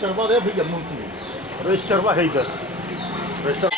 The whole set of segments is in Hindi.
रजिस्टर बाद है भैया मुंशी रजिस्टर बा है इधर रजिस्टर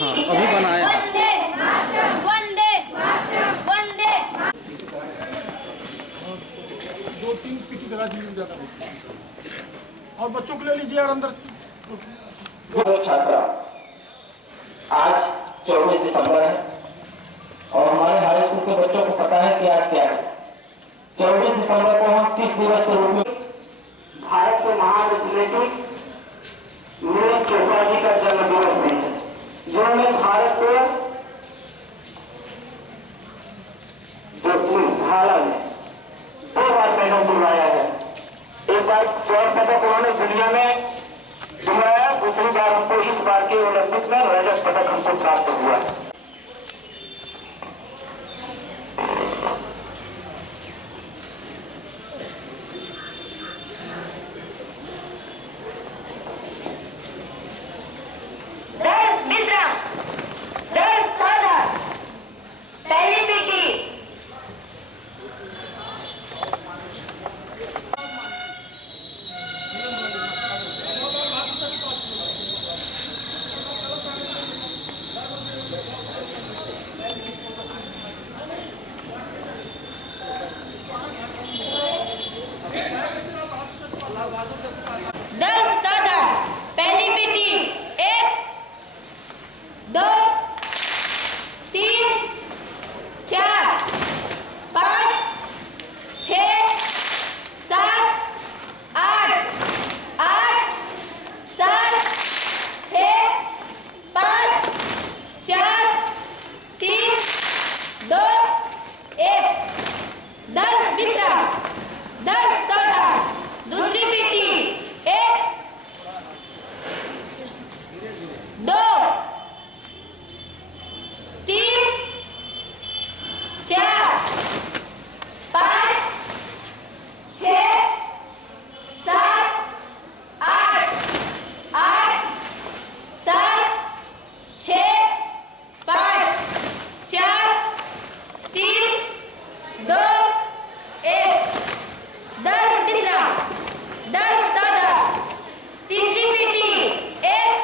हाँ अभी बनाया। वंदे वंदे वंदे। 2-3 पीछे जगह दी जाता है और बच्चों को ले लीजिए यार अंदर। छात्रा, आज 24 दिसंबर है और हमारे हाई स्कूल के बच्चों को पता है कि आज क्या है। 24 दिसंबर को हम 30 दिवस के रूप में भारत के महान एथलेटिक्स नीरज चोपड़ा जी का जन्म दिवस है, जिन्होंने भारत को हारा में 2 बार मेडल दिलवाया है। एक बार स्वर्ण पदक उन्होंने दुनिया में दिलवाया, दूसरी बार हमको इस बार के ओलंपिक में रजत पदक हमको प्राप्त हुआ। दल साधन पहली पीटी 1 2 3 4 5 6 7 8 8 7 6 5 4 3 2 1। दल विश्राम। दल सावधान। दूसरी पीटी 1 2 3 4 5 6 7 8 8 7 6 5 4 3 2 1। दल विश्राम। दल साधन। तीसरी पीटी 1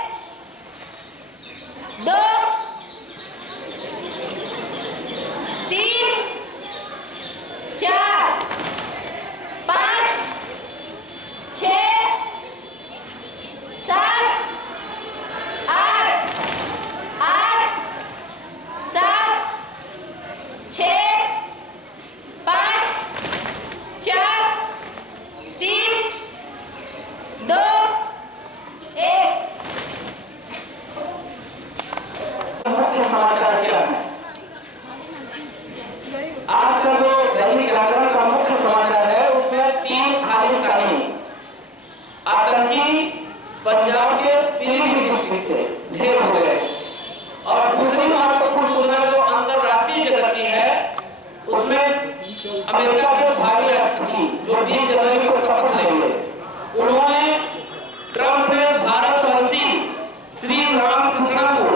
2 3 4 5 6 7 8 8 7 6 5 4 3 2 1। मुख्य समाचार क्या है? आज का जो दैनिक जागरण का मुख्य समाचार है उसमें 3 खालिस्तानी आतंकी पंजाब के पीलीभीत डिस्ट्रिक्ट से ढेर हो गए। और दूसरी महत्वपूर्ण सूचना जो अंतरराष्ट्रीय जगत की है उसमें अमेरिका के भावी राष्ट्रपति जो 20 जनवरी को शपथ लेंगे, उन्होंने ट्रंप ने भारतवंशी श्री रामकृष्ण को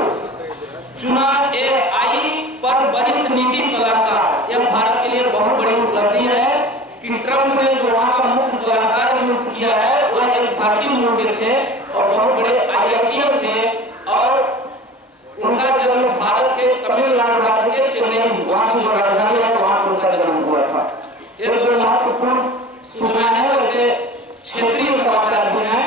चुना AI पर वरिष्ठ नीति सलाहकार। यह भारत के लिए बहुत बड़ी उपलब्धि है कि ट्रंप ने जो वहां का मुख्य सलाहकार नियुक्त किया है वह एक भारतीय मूल के थे और बहुत बड़े IITian थे और उनका जन्म भारत के तमिलनाडु राज्य के चेन्नई, वहां की जो राजधानी है वहां पर उनका जन्म हुआ था। ये दो महत्वपूर्ण सूचना है। वैसे क्षेत्रीय समाचार भी हैं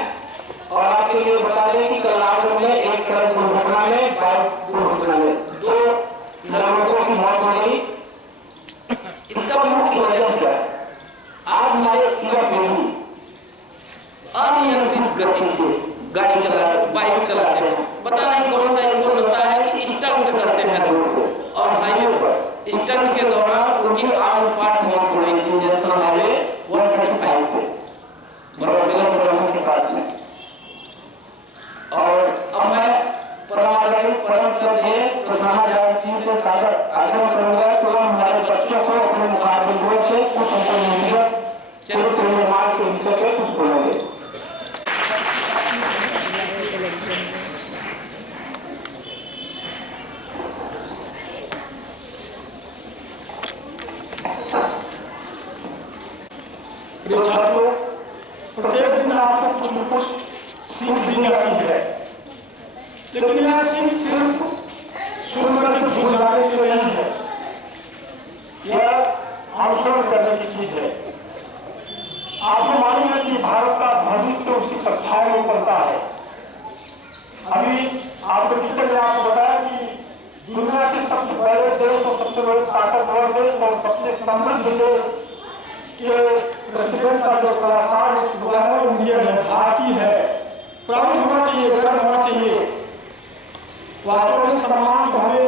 और आपके लिए बता दें कि कल रात में एक सड़क दुर्घटना में बाइक दुर्घटना में 2 लोगों की मौत हो गई। इसका मुख्य वजह क्या है? आज हमारे युवा पीढ़ी अनियंत्रित गति से गाड़ी चलाते, बाइक चलाते हैं। पता नहीं कौन सा इनको नशा है कि स्टंट करते हैं रोड पे और हाईवे पर। स्टंट के दौरान उनकी ऑन स्पॉट मौत हो गई थी नेशनल हाईवे 135 पे बड़ौदा के पास में। और अब मैं परम श्रद्धेय प्रधानाचार्य जी से सादर आग्रह करूंगा कि वह हमारे बच्चों को अपने मुखारबिंदों से कुछ अंतर्निहित चरित्र निर्माण के विषय पे कुछ बोलेंगे। छात्रों, प्रत्येक दिन आपको कुछ न कुछ सीख दी जाती है, लेकिन यह सीख सिर्फ जैसे आपको बताया कि दुनिया के सबसे बड़े देश और सबसे बड़े ताकतवर देश और सबसे समृद्ध देश के प्रेसिडेंट का जो कलाकार हुआ है इंडियन है, भारतीय है। प्राउड होना चाहिए, गर्व होना चाहिए। वास्तव में सम्मान तो हमें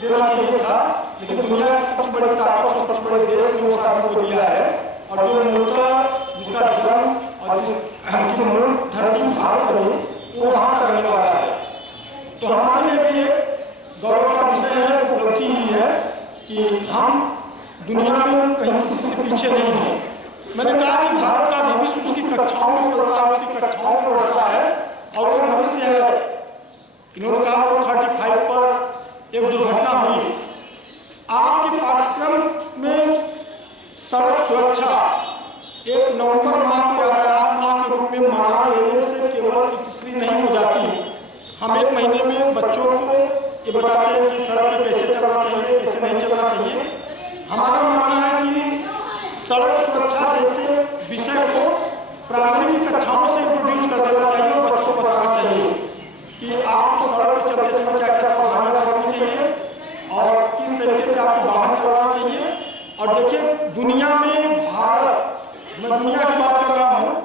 देना चाहिए था, लेकिन दुनिया की सबसे बड़ी ताकत और सबसे बड़े देश ने वो ताकत को दिया है। और जो मूलतः जिसका जन्म और जिसकी मूल धरती भारत रही, वो वहाँ का रहने वाला है। तो हमारे लिए भी एक गौरव का विषय है, उपलब्धि ही है कि हम दुनिया में कहीं किसी से पीछे नहीं हैं। मैंने कहा कि भारत का भविष्य उसकी कक्षाओं को बढ़ता है, उसकी कक्षाओं को बढ़ता है और वो भविष्य है। इन्होंने कहा वो 35 पर एक दुर्घटना हुई। आपके पाठ्यक्रम में सड़क सुरक्षा एक नवंबर माह के यातायात माह के रूप में मना लेने से केवल तीसरी नहीं हो जाती। हम एक महीने में बच्चों को ये बताते हैं कि सड़क पर कैसे चलना चाहिए, कैसे नहीं चलना चाहिए। हमारा मानना है कि सड़क सुरक्षा जैसे विषय को प्राइमरी की कक्षाओं से इंट्रोड्यूस कर देना चाहिए और बच्चों को बताना चाहिए कि आपको सड़क पर चलते समय क्या क्या सावधानियां रखनी चाहिए और किस तरीके से आपको वाहन चलाना चाहिए। और देखिए दुनिया में भारत, मैं दुनिया की बात कर रहा हूँ,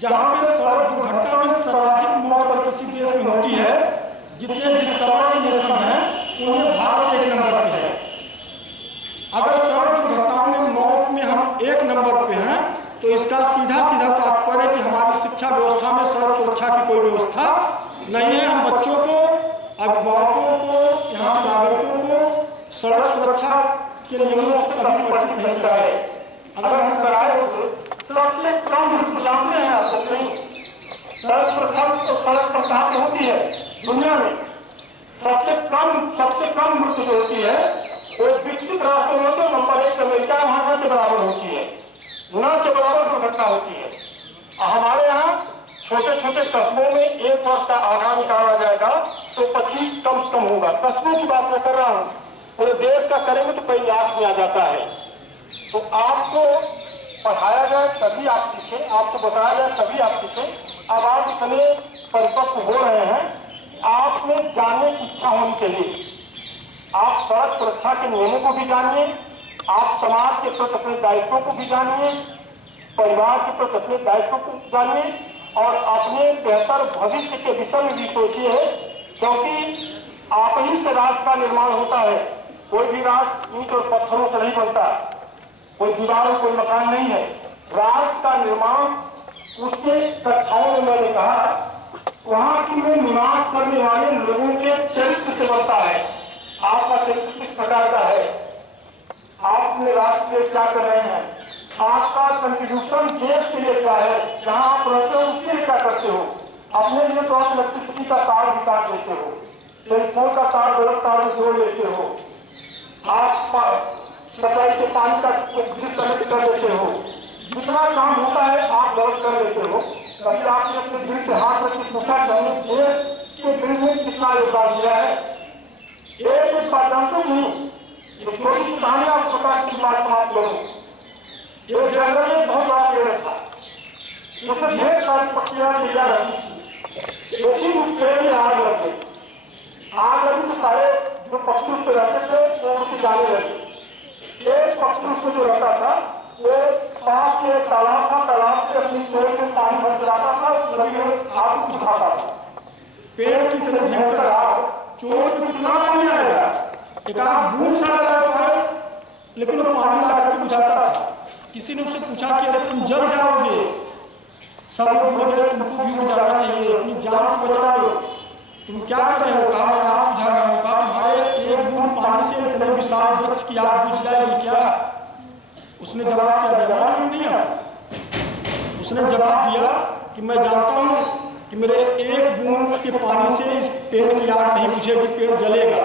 जहाँ पे सड़क दुर्घटना में सर्वाधिक मौत अगर किसी देश में होती है, जितने डिस्कवर्ड नेशन हैं उनमें भारत 1 नंबर पे है। अगर सड़क दुर्घटनाओं में मौत में हम 1 नंबर पे हैं तो इसका सीधा सीधा तात्पर्य कि हमारी शिक्षा व्यवस्था में सड़क सुरक्षा की कोई व्यवस्था नहीं है। हम बच्चों को, अभिभावकों को, यहाँ के नागरिकों को सड़क सुरक्षा के नियमों से कभी परिचित नहीं कराए। अगर हम कराए सबसे कम जानते हैं आप नहीं, सड़क सुरक्षा तो सड़क पर कहाँ पे होती है दुनिया में? सबसे कम मृत्यु जो होती है वो विकसित राष्ट्रों में तो नंबर 1 अमेरिका, वहां के बराबर होती है, गुना के बराबर दुर्घटना होती है। हमारे यहाँ छोटे छोटे कस्बों में 1 वर्ष का आधा निकाला जाएगा तो 25 कम से कम होगा। कस्बों की बात मैं कर रहा हूँ, पूरे देश का करेंगे तो कई लाख में आ जाता है। तो आपको पढ़ाया जाए तभी आप सीखें, आपको बताया जाए तभी आप सीखें। अब आप इतने परिपक्व हो रहे हैं, आप में जानने की इच्छा होनी चाहिए। आप सड़क सुरक्षा के नियमों को भी जानिए, आप समाज के प्रति अपने दायित्वों को भी जानिए, परिवार के प्रति अपने दायित्वों को जानिए और अपने बेहतर भविष्य के विषय में भी सोचिए, क्योंकि आप ही से राष्ट्र का निर्माण होता है। कोई भी राष्ट्र ईंट और पत्थरों से नहीं बनता, कोई दीवार कोई मकान नहीं है। राष्ट्र का निर्माण उसके कक्षाओं में मैंने कहा वहां की में निवास करने वाले लोगों के चरित्र से बनता है। आपका चरित्र किस प्रकार का है, आप अपने राष्ट्र के लिए क्या कर रहे हैं, आपका कंट्रीब्यूशन देश के लिए क्या है, जहां आप रहते हो उसके लिए क्या करते हो। अपने लिए तो आप इलेक्ट्रिसिटी का तार भी काट लेते हो, टेलीफोन का तार गलत तार में जोड़ लेते हो, आप सप्लाई के पानी का डिस्कनेक्ट कर देते हो। जितना काम होता है आप गलत कर लेते हो। कभी आपने अपने दिल से हाथ रख के पूछा कि हमने देश के दिल में कितना योगदान दिया है? एक बात जानते नहीं, छोटी सी कहानी आपको की बात समाप्त करूँ। एक जंगल में बहुत बड़ा पेड़ था, उसमें ढेर सारी पक्षियां चिड़िया रहती थी। लेकिन उस पेड़ में आग लग गई। आग लगी तो सारे जो पक्षी उस पर रहते थे वो उनसे जाने लगे। एक पक्षी उसमें जो रहता था वो पास के तालाब था, तालाब से अपनी चोट में पानी भर जाता था, नदी में आग बुझाता था। पेड़ की तरह भयंकर आग, चोट में कितना पानी आएगा, एक आग बूंद सा आता है, लेकिन वो पानी ला करके बुझाता था। किसी ने उससे पूछा कि अरे तुम जल जाओगे, सब लोग बोले तुमको भी उड़ जाना चाहिए, अपनी जान को बचा लो, तुम क्या कर रहे हो? कहा मैं आग बुझा रहा हूँ। कहा तुम्हारे एक बूंद पानी से इतने विशाल वृक्ष की आग बुझ जाएगी क्या? उसने जवाब क्या दिया? मालूम नहीं है। उसने जवाब दिया कि मैं जानता हूँ कि मेरे एक बूंद के पानी से इस पेड़ की आग नहीं बुझेगी, पेड़ जलेगा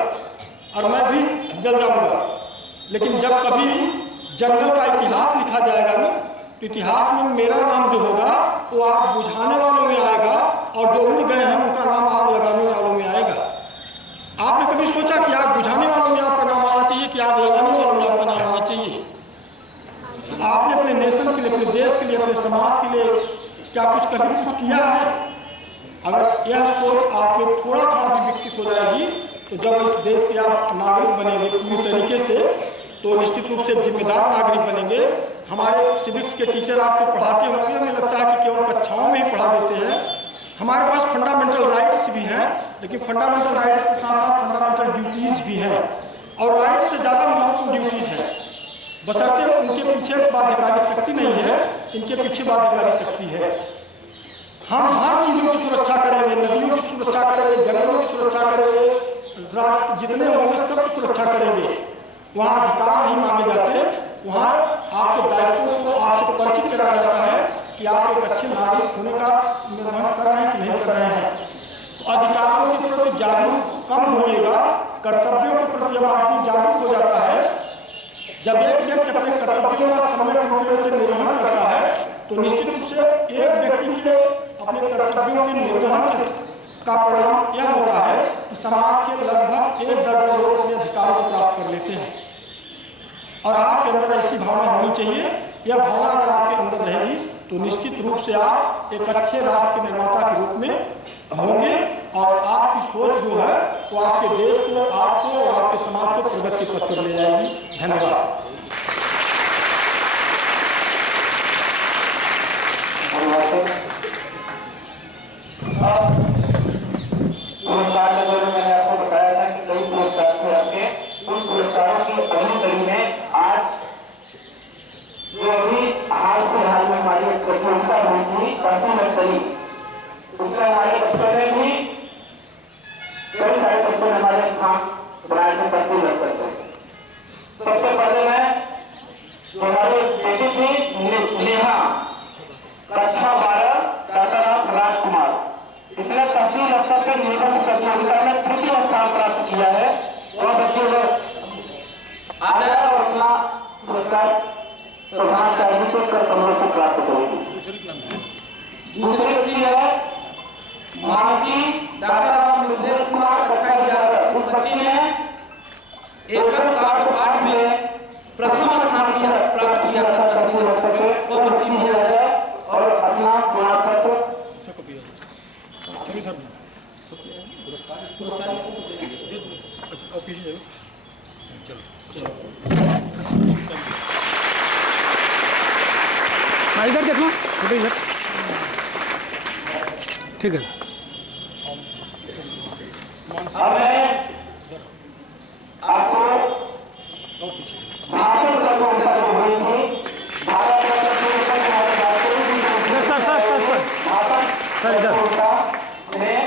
और मैं भी जल जाऊंगा। लेकिन जब कभी जंगल का इतिहास लिखा जाएगा ना, तो इतिहास में मेरा नाम जो होगा वो आग बुझाने वालों में आएगा और जो उड़ गए हैं उनका नाम आग लगाने वालों में आएगा। आपने कभी सोचा कि आग बुझाने वालों में आपका नाम आना चाहिए कि आग लगाने वालों में आपका नाम आना चाहिए? आपने अपने नेशन के लिए, अपने देश के लिए, अपने समाज के लिए क्या कुछ कभी कुछ किया है? अगर यह सोच आप में थोड़ा थोड़ा भी विकसित हो जाएगी तो जब इस देश के आप नागरिक बनेंगे पूरी तरीके से तो निश्चित रूप से जिम्मेदार नागरिक बनेंगे। हमारे सिविक्स के टीचर आपको पढ़ाते होंगे, हमें लगता है कि केवल कक्षाओं में ही पढ़ा देते हैं। हमारे पास फंडामेंटल राइट्स भी हैं, लेकिन फंडामेंटल राइट्स के साथ साथ फंडामेंटल ड्यूटीज़ भी हैं और राइट से ज़्यादा महत्वपूर्ण ड्यूटीज़ हैं। बशर्ते उनके पीछे बाध्यकारी शक्ति नहीं है, इनके पीछे बाध्यकारी शक्ति है। हम हर चीज़ों की सुरक्षा करेंगे, नदियों की सुरक्षा करेंगे, जंगलों की सुरक्षा करेंगे, जितने होंगे सबकी सुरक्षा करेंगे। वहाँ अधिकार नहीं मांगे जाते, वहाँ आपके दायित्वों को आपसे परिचित कराया जाता है कि आप एक अच्छे नागरिक होने का निर्वहन कर रहे हैं कि नहीं कर रहे हैं। तो अधिकारों के प्रति जागरूक कम होइएगा, कर्तव्यों के प्रति जब आदमी जागरूक हो जाता है, जब एक व्यक्ति अपने कर्तव्यों का समय रूप से निर्वहन करता है तो निश्चित रूप से एक व्यक्ति के अपने कर्तव्यों के निर्वहन का परिणाम यह होता है कि समाज के लगभग 1 दर्जन लोग अपने अधिकारों को प्राप्त कर लेते हैं। और आपके अंदर ऐसी भावना होनी चाहिए। यह भावना अगर आपके अंदर रहेगी तो निश्चित रूप से आप एक अच्छे राष्ट्र के निर्माता के रूप में होंगे और आपकी सोच जो है वो आपके देश को, आपको और आपके समाज को प्रगति के पथ पर ले जाएगी। धन्यवाद। पुरस्कार के बारे में मैंने आपको बताया था कि कई पुरस्कार थे आपके। उन पुरस्कारों की अगली कड़ी में आज जो अभी हाल फिलहाल में हमारी एक प्रतियोगिता हुई थी पश्चिम नर्सरी, उसमें हमारे बच्चों ने भी कई सारे बच्चों ने हमारे स्थान बनाए थे पश्चिम नर्सरी से। सबसे पहले मैं जो हमारे बेटी थी नेहा कक्षा 12 टाटाराम राजकुमार, इसने तहसील स्तर पर निबंध प्रतियोगिता में 3य स्थान प्राप्त किया है। वह बच्चे लोग आ जाए और अपना पुरस्कार प्रधानाचार्य को कर कमरों से प्राप्त करेगी। दूसरी चीज है मानसी टाटाराम निर्देश कुमार कक्षा 11। इस बच्ची ने एकल कार्य पाठ में प्रथम स्थान प्राप्त किया था तहसील स्तर पर। वो बच्ची भी आ जाए और अपना प्रमाणपत्र इधर देखना इधर, ठीक है। अब मैं आपको भाषण प्रतियोगिता जो हुई थी भारत सर इधर में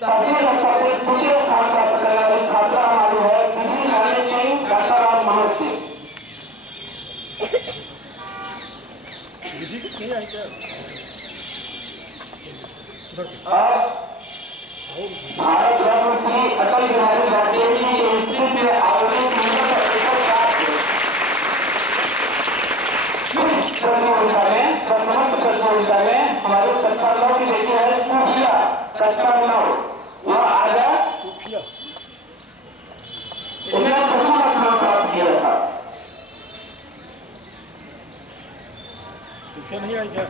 तहसील स्तर पर 2य स्थान प्राप्त करने वाली छात्रा हमारी है विधि नारायण सिंह टाटाराम मनोज सिंह। भारत रत्न श्री अटल बिहारी वाजपेयी जी के स्मृति में आयोजित प्रतियोगिता में हमारे कक्षा 9 की बेटी है सूफिया कक्षा 9, वह आजा इसने प्रथम स्थान प्राप्त किया था। सूफिया नहीं आई क्या?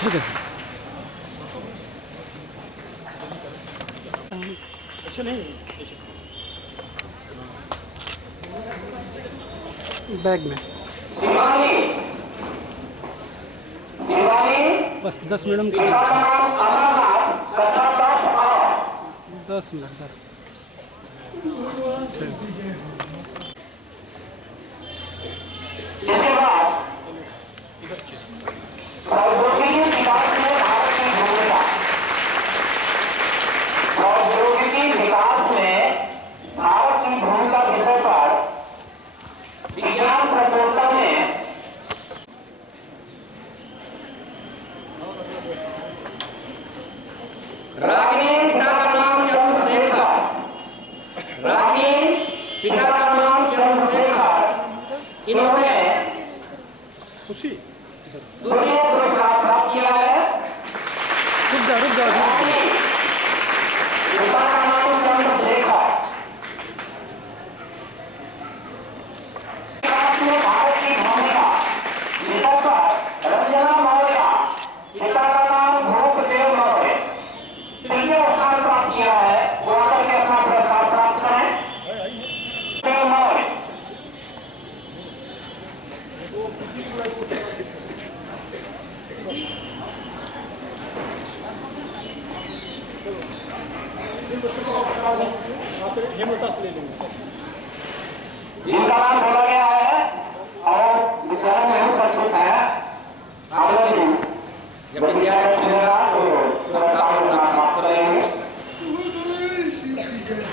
ठीक है। ऐसे नहीं, बैग में शिवानी बस 10 मिनट पिता का नाम अमरनाथ कक्षा 10 10 मिनट 10। इसके बाद प्रौद्योगिकी विकास में भारत की भूमिका, प्रौद्योगिकी विकास में भारत की भूमिका विषय पर विज्ञान प्रतियोगिता में रागिनी पिता का नाम चंद्रशेखर, रागिनी पिता का नाम चंद्रशेखर, इन्होंने खुशी 2य पुरस्कार प्राप्त किया है। रुक जाओ। पिता का नाम चंद्रशेखर, जिनका नाम बोला गया है और विद्यालय में उपस्थित है अगले दिन जब विद्यालय खुलेगा तो पुरस्कार नाम प्राप्त करेंगे।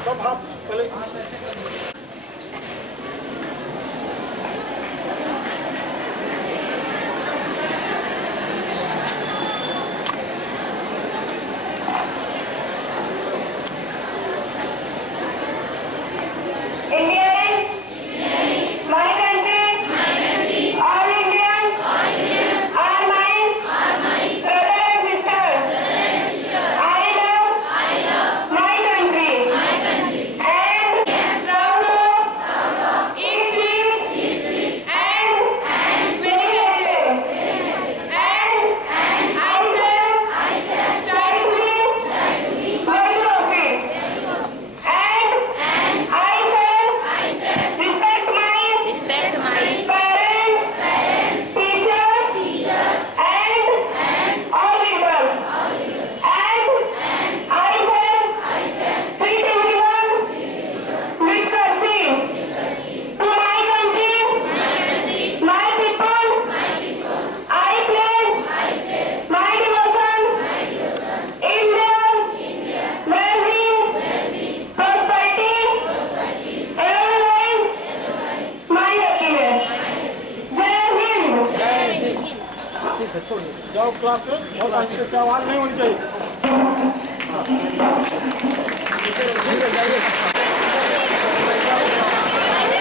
सब हाथ पहले Indians, my country, all Indians are mine, brother and sister. I love my country and proud of its rich and very heritage. And I shall strive to be very happy. And I shall respect my parents, teachers, and all leaders. And I shall treat everyone with courtesy. To my country, my people, I pledge my devotion in their well-being, prosperity, everywhere my happiness. Jai Hind. ठीक है, छोड़ दो, जाओ क्लास में, बहुत आहिस्ते से, आवाज नहीं होनी चाहिए। Thank you.